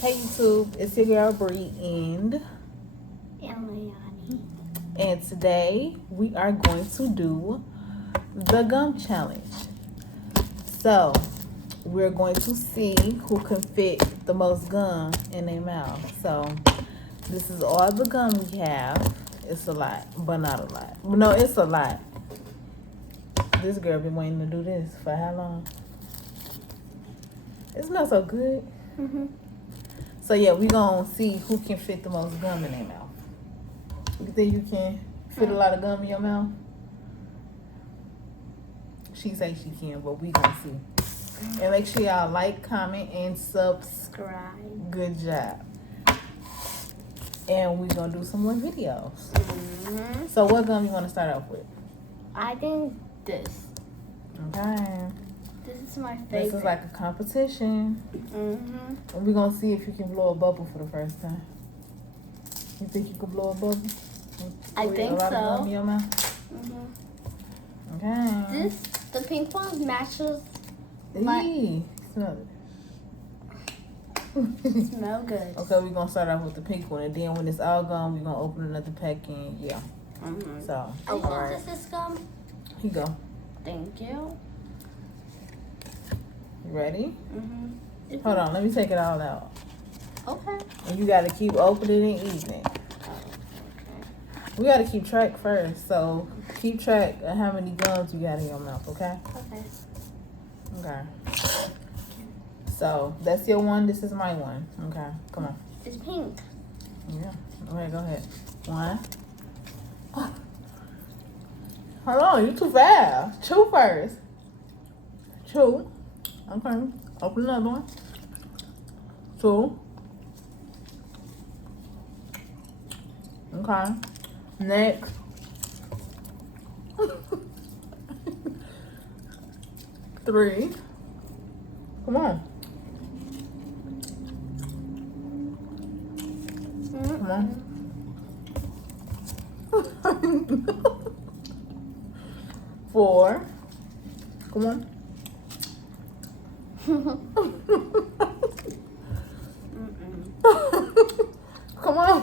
Hey YouTube, it's your girl Bree and Eliani. and today we are going to do the gum challenge. So we're going to see who can fit the most gum in their mouth. So this is all the gum we have. It's a lot, but not a lot. No, it's a lot. This girl been waiting to do this for how long? It smells so good. So yeah, we gonna see who can fit the most gum in their mouth. You think you can fit a lot of gum in your mouth? She say she can, but we gonna see. And make sure y'all like, comment, and subscribe. Good job. And we gonna do some more videos. So what gum you wanna start off with? I think this. Okay. This is my favorite. This is like a competition. And we gonna see if you can blow a bubble for the first time. You think you can blow a bubble? I With think a lot so. of gum in your mouth? Okay. The pink one matches. Eee, smell it. Smell good. Okay, we're gonna start off with the pink one, and then when it's all gone, we're gonna open another pack and yeah. So, alright. This is gum. Here you go. Thank you. You ready? Hold on, let me take it all out. Okay. And you gotta keep opening and eating it. We gotta keep track first, so keep track of how many gums you got in your mouth, okay? Okay. Okay. So, that's your one, this is my one. Okay, come on. It's pink. Yeah. Okay, go ahead. One. Hold on, you too fast. Chew first. Chew. Okay. Open another one. Two. Okay. Next. Three. Come on. Come on. Four. Come on. Come on.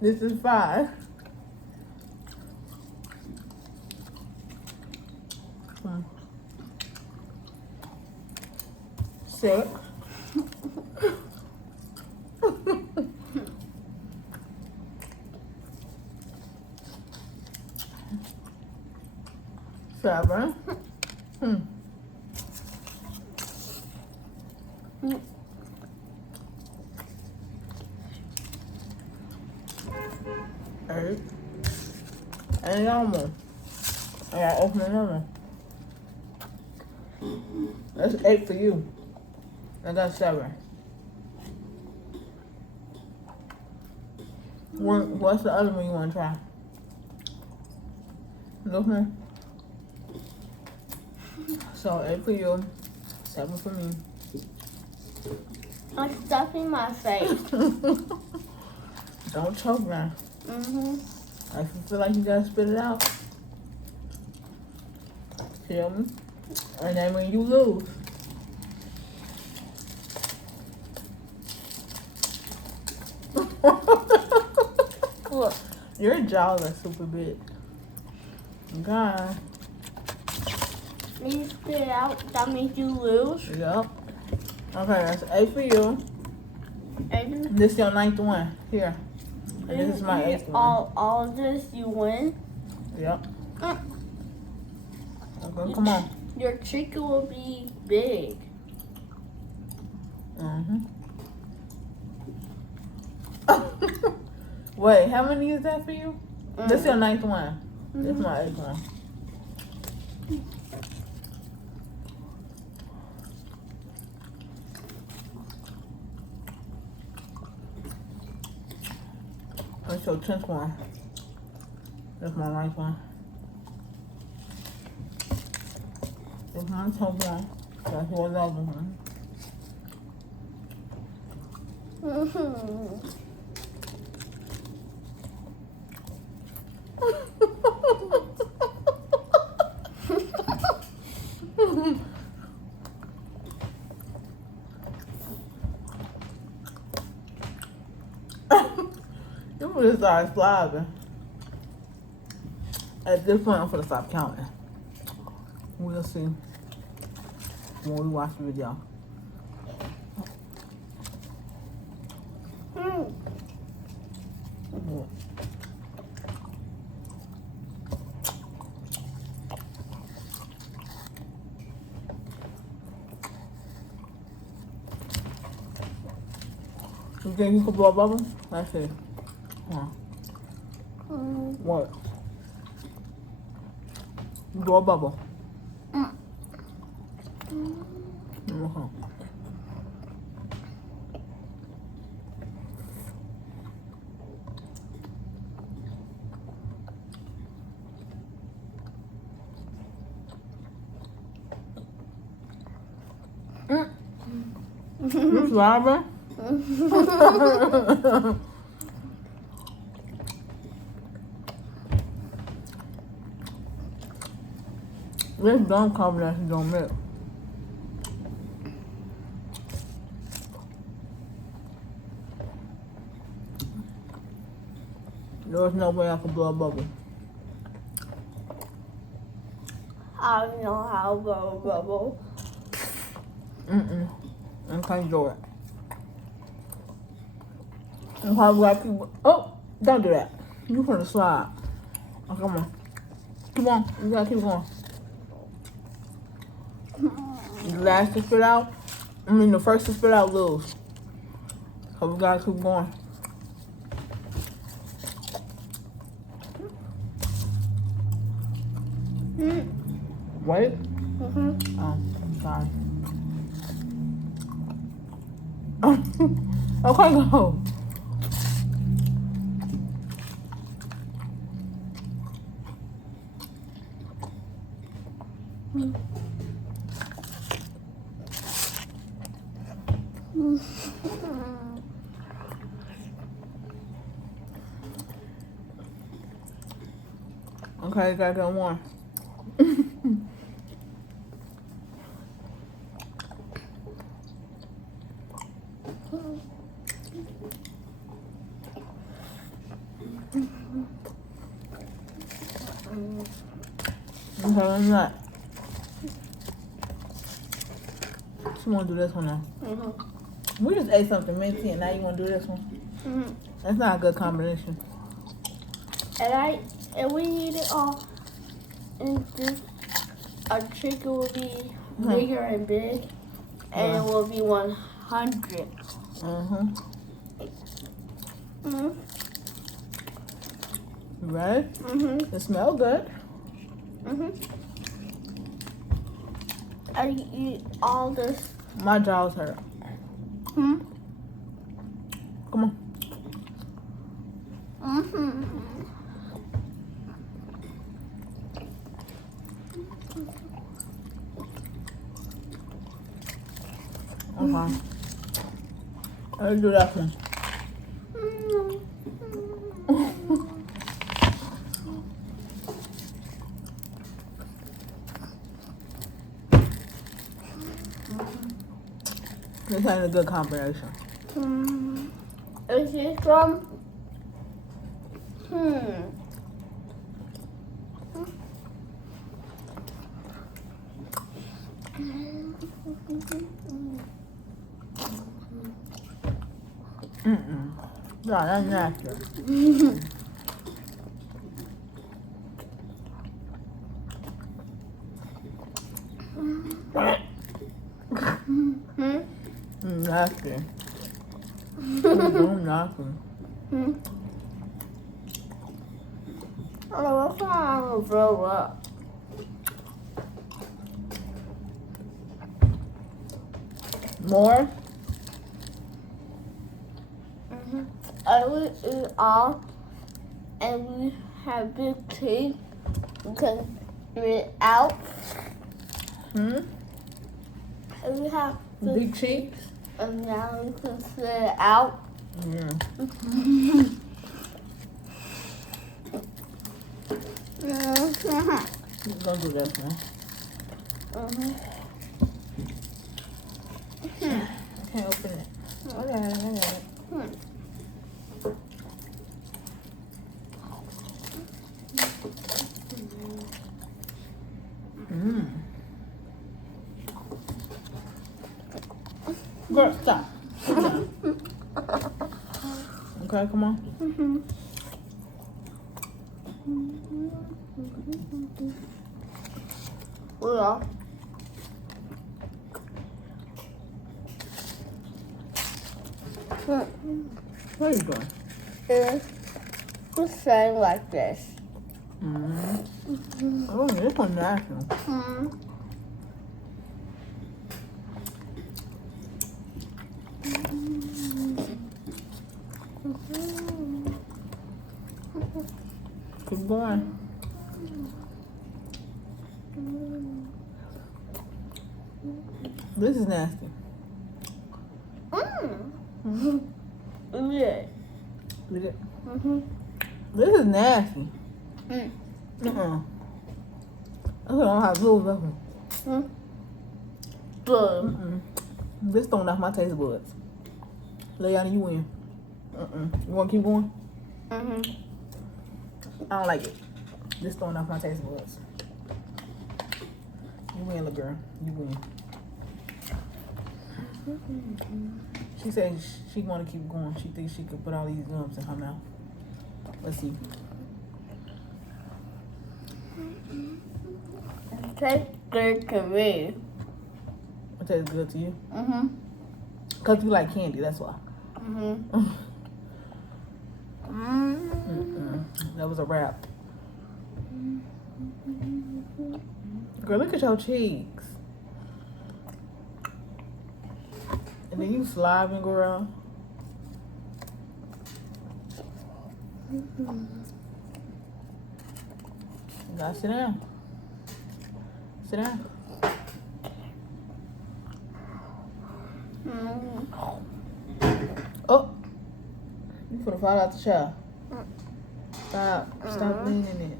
This is five. Six. Seven. 8. And another one. I gotta open another one. That's 8 for you. I got 7. What's the other one you want to try? Look here. So 8 for you, 7 for me. I'm stuffing my face. Don't choke now. If you feel like you gotta spit it out, feel me? And then when you lose, look, your jaws are super big. Okay. When you spit it out, that means you lose. Yep. Okay, that's 8 for you. And This is your 9th one. Here. And this is my 8th one. All of this, you win. Yep. Okay, come on. Your chicken will be big. Wait, how many is that for you? This is your 9th one. This is my 8th one. That's your 10th one. That's my 9th one. This is my 10th one. That's your 11th one. You really started slobbing. At this point, I'm gonna stop counting. We'll see when we watch the video. Mm. You think you can blow a bubble? Let's see. Huh. What? Blow a bubble. Uh-huh. You slobbing? This gum combination don't mix. There's no way I can blow a bubble. I don't know how to blow a bubble. I can't do it. And how do I keep... Oh, don't do that. You finna slide. Oh, come on. Keep on. You gotta keep going. The last to spit out, the first to spit out lose. So we gotta keep going. Wait. Oh, I'm sorry. Okay, go. Okay, you gotta get one. Okay, I'm not. She wanna do this one now. We just ate something minty and now you wanna do this one? That's not a good combination. And we eat it all, and this our chicken will be bigger and big, and it will be 100. You ready? It smells good. I eat all this. My jaws hurt. Come on. Okay. Let's do that one. This ain't a good combination. Is this from? Yeah, that's nasty. Nasty. Nasty. Oh, what's wrong with throw up? More? I will eat all, and we have big teeth. We can spit it out. And we have Big cheeks? and now we can spit it out. Yeah. Don't do this one. I can't open it. Okay. Girl, stop. Sit down. Okay, come on. Yeah. What are you doing? It's just saying like this. Oh, this one's nasty. Good boy. This is nasty. Yeah. Look at- This is nasty. Mm. I don't know how to do that one. Good. This throwing off my taste buds. Leanna, you win. You want to keep going? I don't like it. This throwing off my taste buds. You win, little girl. You win. She said she want to keep going. She thinks she could put all these gums in her mouth. Let's see. It tastes good to me. It tastes good to you? Because you like candy, that's why. That was a wrap. Girl, look at your cheeks. And then you slobbing, girl. You gotta sit down. Sit down. Oh, you finna fall out the chair. Stop leaning it.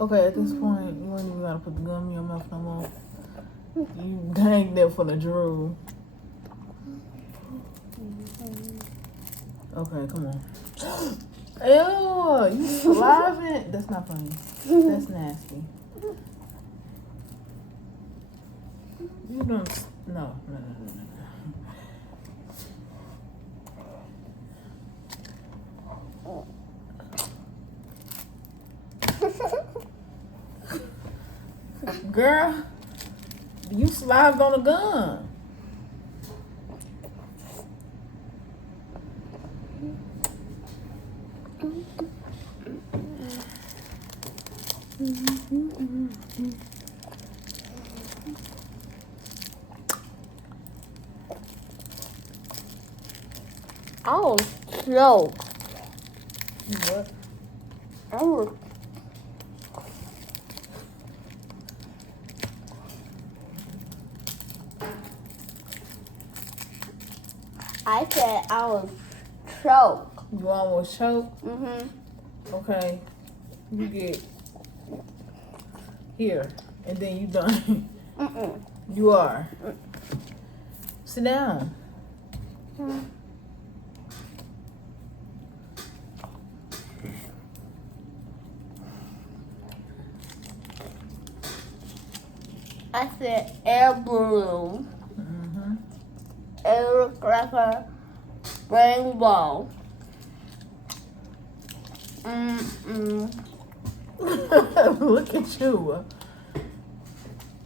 Okay, at this point, you ain't even gotta put the gum in your mouth no more. You dang that for the drool. Okay, come on. Ew, you salivating. That's not funny. That's nasty. You don't. No. Girl, you slived on a gun. I was choke. What? I was. I said I was choked. You almost choked? Okay. You get here, and then you done. You are. Sit down. I said air balloon. It looked like a rainbow. Look at you.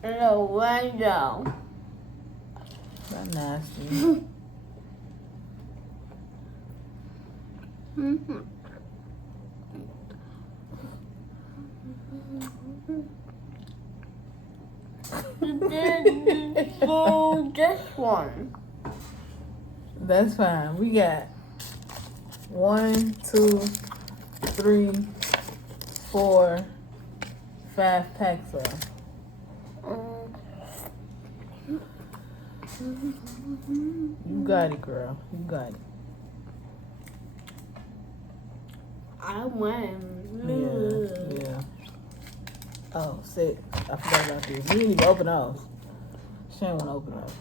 And a window. That's nasty. For this one. That's fine. We got 1, 2, 3, 4, 5 packs of. You got it, girl. You got it. I win. Yeah. Oh, shit. I forgot about this. We didn't even open those. She didn't want to open those.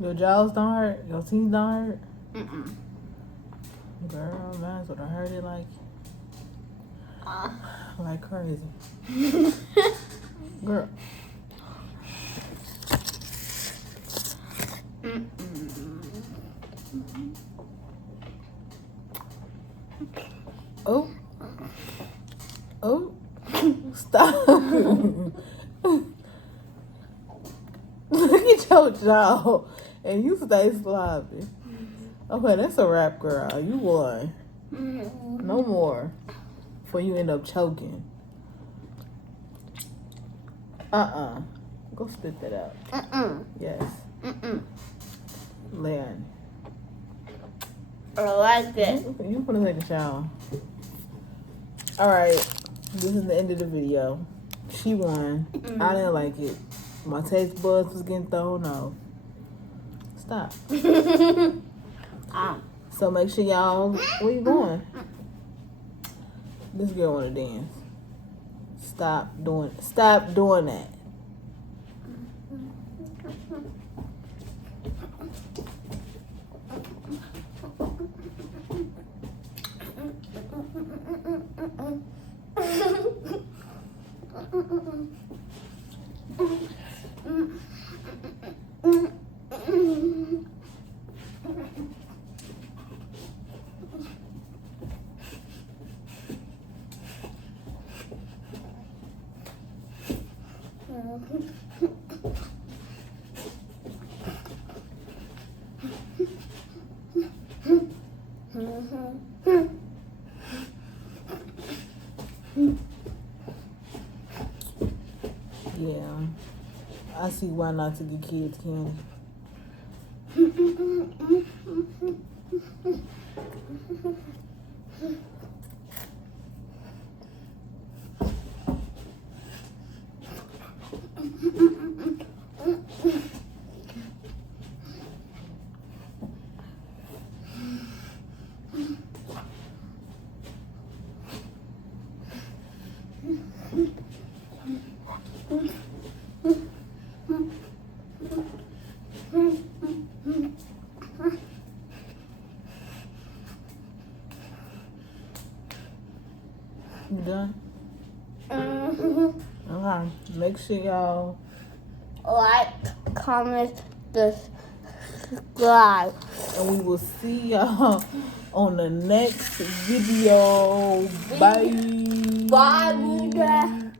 Your jaws don't hurt? Your teeth don't hurt? Mm-mm. Girl, mine's would have hurt it like crazy. Girl. Oh. Oh. Stop. Look at your jaw. And you stay sloppy. Okay, that's a wrap, girl. You won. No more. Before you end up choking. Go spit that out. Yes. Leon. I like it. You gonna take a shower. Alright. This is the end of the video. She won. I didn't like it. My taste buds was getting thrown off. Stop. So make sure y'all, where you going? This girl wanna dance. Stop doing that. Yeah, I see why not to get kids candy. You done? Okay. Make sure y'all like, comment, subscribe. and we will see y'all on the next video. Bye. Bye, Buddha.